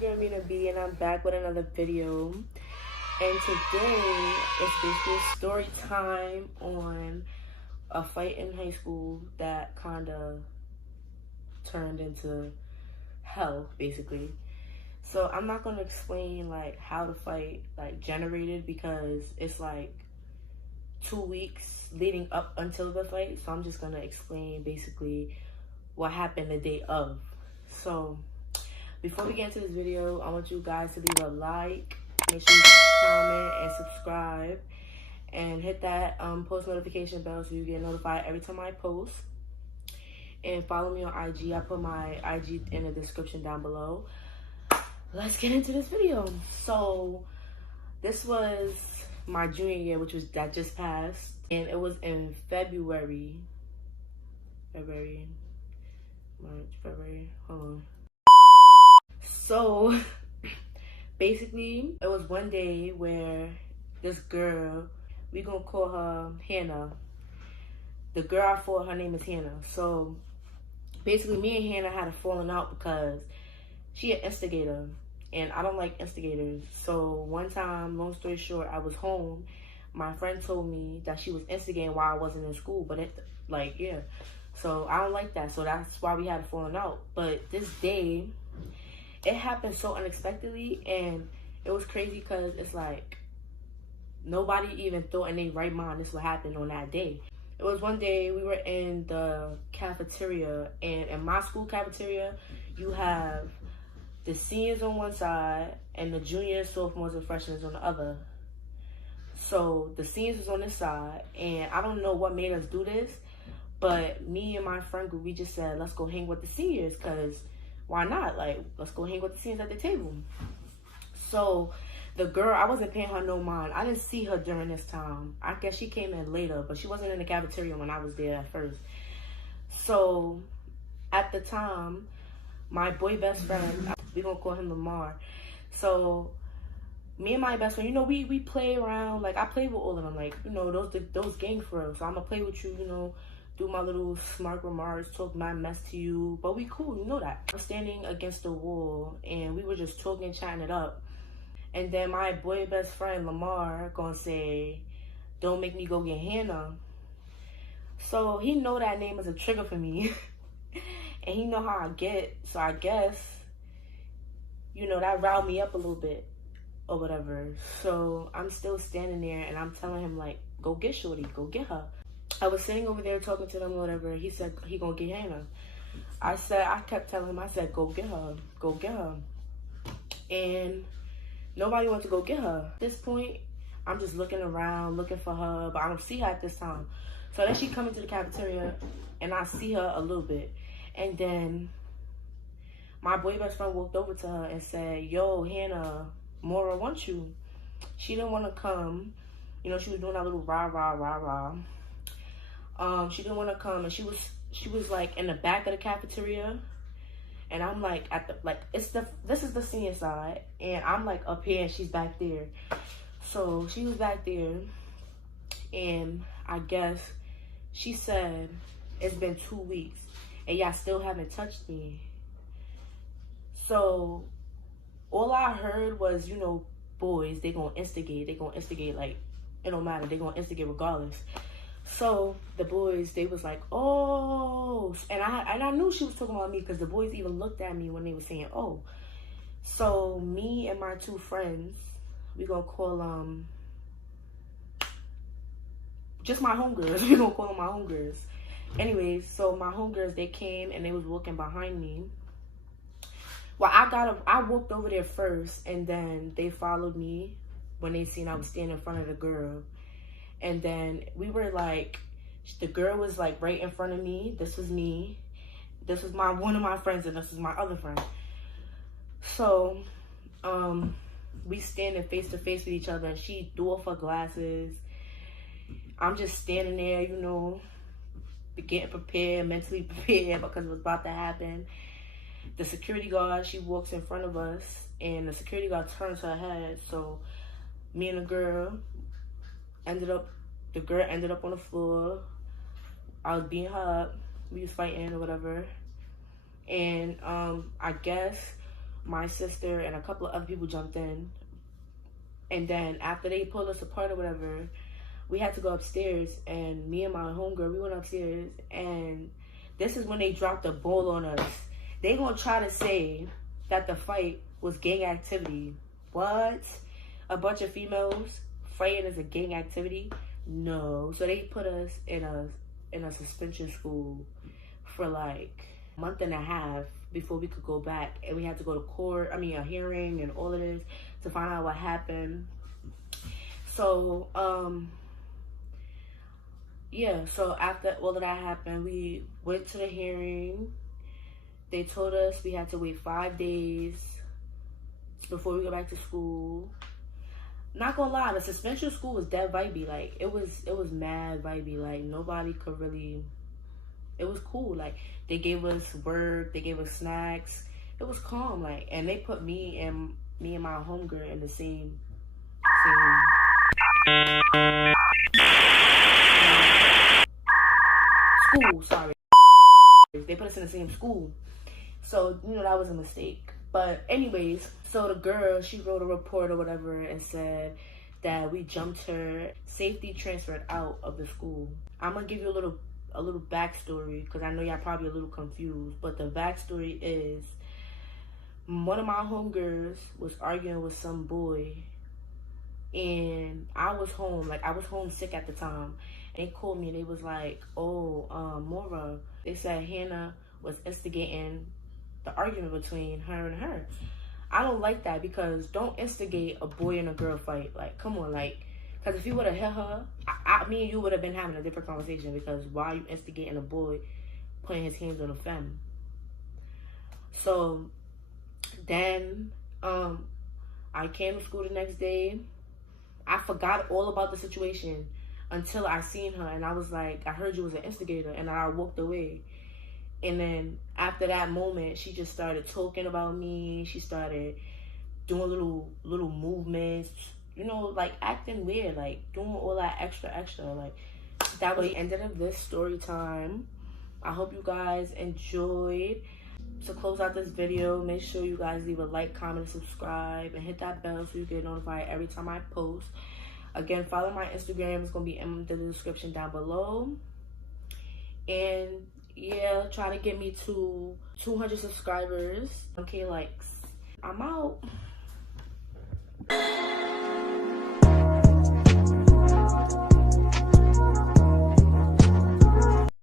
your girl Mina B, and I'm back with another video. And today it's basically a story time on a fight in high school that kind of turned into hell, basically. So I'm not gonna explain like how the fight like generated because it's like 2 weeks leading up until the fight. So I'm just gonna explain basically what happened the day of. So before we get into this video, I want you guys to leave a like, make sure you comment and subscribe, and hit that post notification bell so you get notified every time I post. And follow me on IG. I put my IG in the description down below. Let's get into this video. So this was my junior year, that just passed, and it was in February, hold on. So basically it was one day where this girl, we gonna call her Hannah. The girl I fought, her name is Hannah. So basically me and Hannah had a falling out because she an instigator and I don't like instigators. So one time, long story short, I was home. My friend told me that she was instigating while I wasn't in school, but so I don't like that. So that's why we had a falling out. But this day, it happened so unexpectedly, and it was crazy because it's like nobody even thought in their right mind this would happen on that day. It was one day we were in the cafeteria, and in my school cafeteria, you have the seniors on one side and the juniors, sophomores, and freshmen on the other. So the seniors was on this side, and I don't know what made us do this, but me and my friend group, we just said, let's go hang with the seniors, because why not? Like, let's go hang with the seniors at the table. So the girl, I wasn't paying her no mind. I didn't see her during this time. I guess she came in later, but she wasn't in the cafeteria when I was there at first. So at the time, my boy best friend, we gonna call him Lamar. So me and my best friend, we play around. Like, I play with all of them. Like, those gang for real. So I'm gonna play with you, do my little smart remarks, talk my mess to you. But we cool, you know that. I was standing against the wall, and we were just talking, chatting it up. And then my boy best friend, Lamar, gonna say, don't make me go get Hannah. So he know that name is a trigger for me. And he know how I get. So I guess, that riled me up a little bit or whatever. So I'm still standing there, and I'm telling him, like, go get Shorty, go get her. I was sitting over there talking to them or whatever. He said he gonna get Hannah. I kept telling him, I said, go get her, go get her. And nobody wanted to go get her. At this point, I'm just looking around, looking for her, but I don't see her at this time. So then she come into the cafeteria, and I see her a little bit. And then my boy best friend walked over to her and said, yo, Hannah, Maura wants you. She didn't want to come. She was doing that little rah, rah, rah, rah. She didn't want to come, and she was like in the back of the cafeteria, and I'm like this is the senior side, and I'm like up here, and she's back there. So she was back there, and I guess she said, it's been 2 weeks, and y'all still haven't touched me. So all I heard was, boys, they gonna instigate, like, it don't matter, they gonna instigate regardless. So the boys, they was like, oh, and I knew she was talking about me because the boys even looked at me when they were saying, oh. So me and my two friends, we gonna call just my homegirls. We gonna call them my homegirls. Anyways, so my homegirls, they came and they was walking behind me. Well, I walked over there first, and then they followed me when they seen I was standing in front of the girl. And then we were like, the girl was like right in front of me. This was me. This was one of my friends, and this was my other friend. So, we standing face to face with each other, and she threw off her glasses. I'm just standing there, getting prepared, mentally prepared because it was about to happen. The security guard, she walks in front of us, and the security guard turns her head. So me and the girl ended up on the floor. I was beating her up. We was fighting or whatever. And I guess my sister and a couple of other people jumped in. And then after they pulled us apart or whatever, we had to go upstairs, and me and my homegirl, we went upstairs, and this is when they dropped the ball on us. They gonna try to say that the fight was gang activity. What? A bunch of females fighting is a gang activity? No. So they put us in a suspension school for like a month and a half before we could go back, and we had to go to court, a hearing and all of this to find out what happened. So yeah, so after all of that happened, we went to the hearing. They told us we had to wait 5 days before we go back to school. Not gonna lie, the suspension school was dead vibey. Like it was mad vibey. Like nobody could really. It was cool. Like they gave us work, they gave us snacks. It was calm. Like, and they put me and my homegirl in the same school. Sorry, they put us in the same school. So that was a mistake. But anyways, so the girl, she wrote a report or whatever and said that we jumped her, safety transferred out of the school. I'm gonna give you a little backstory because I know y'all probably a little confused. But the backstory is one of my homegirls was arguing with some boy, and I was home. Like I was homesick at the time. And they called me and they was like, "Oh, Mora," they said Hannah was instigating the argument between her and her. I don't like that, because don't instigate a boy and a girl fight. Like, come on, like, because if you would have hit her, me and you would have been having a different conversation, because why are you instigating a boy putting his hands on a femme? So then I came to school the next day. I forgot all about the situation until I seen her, and I was like, I heard you was an instigator, and I walked away. And then after that moment, she just started talking about me. She started doing little movements, like acting weird, like doing all that extra. Like that was the end of this story time. I hope you guys enjoyed. To close out this video, make sure you guys leave a like, comment, subscribe, and hit that bell so you get notified every time I post. Again, follow my Instagram. It's gonna be in the description down below. And yeah, try to get me to 200 subscribers, 1K likes. I'm out.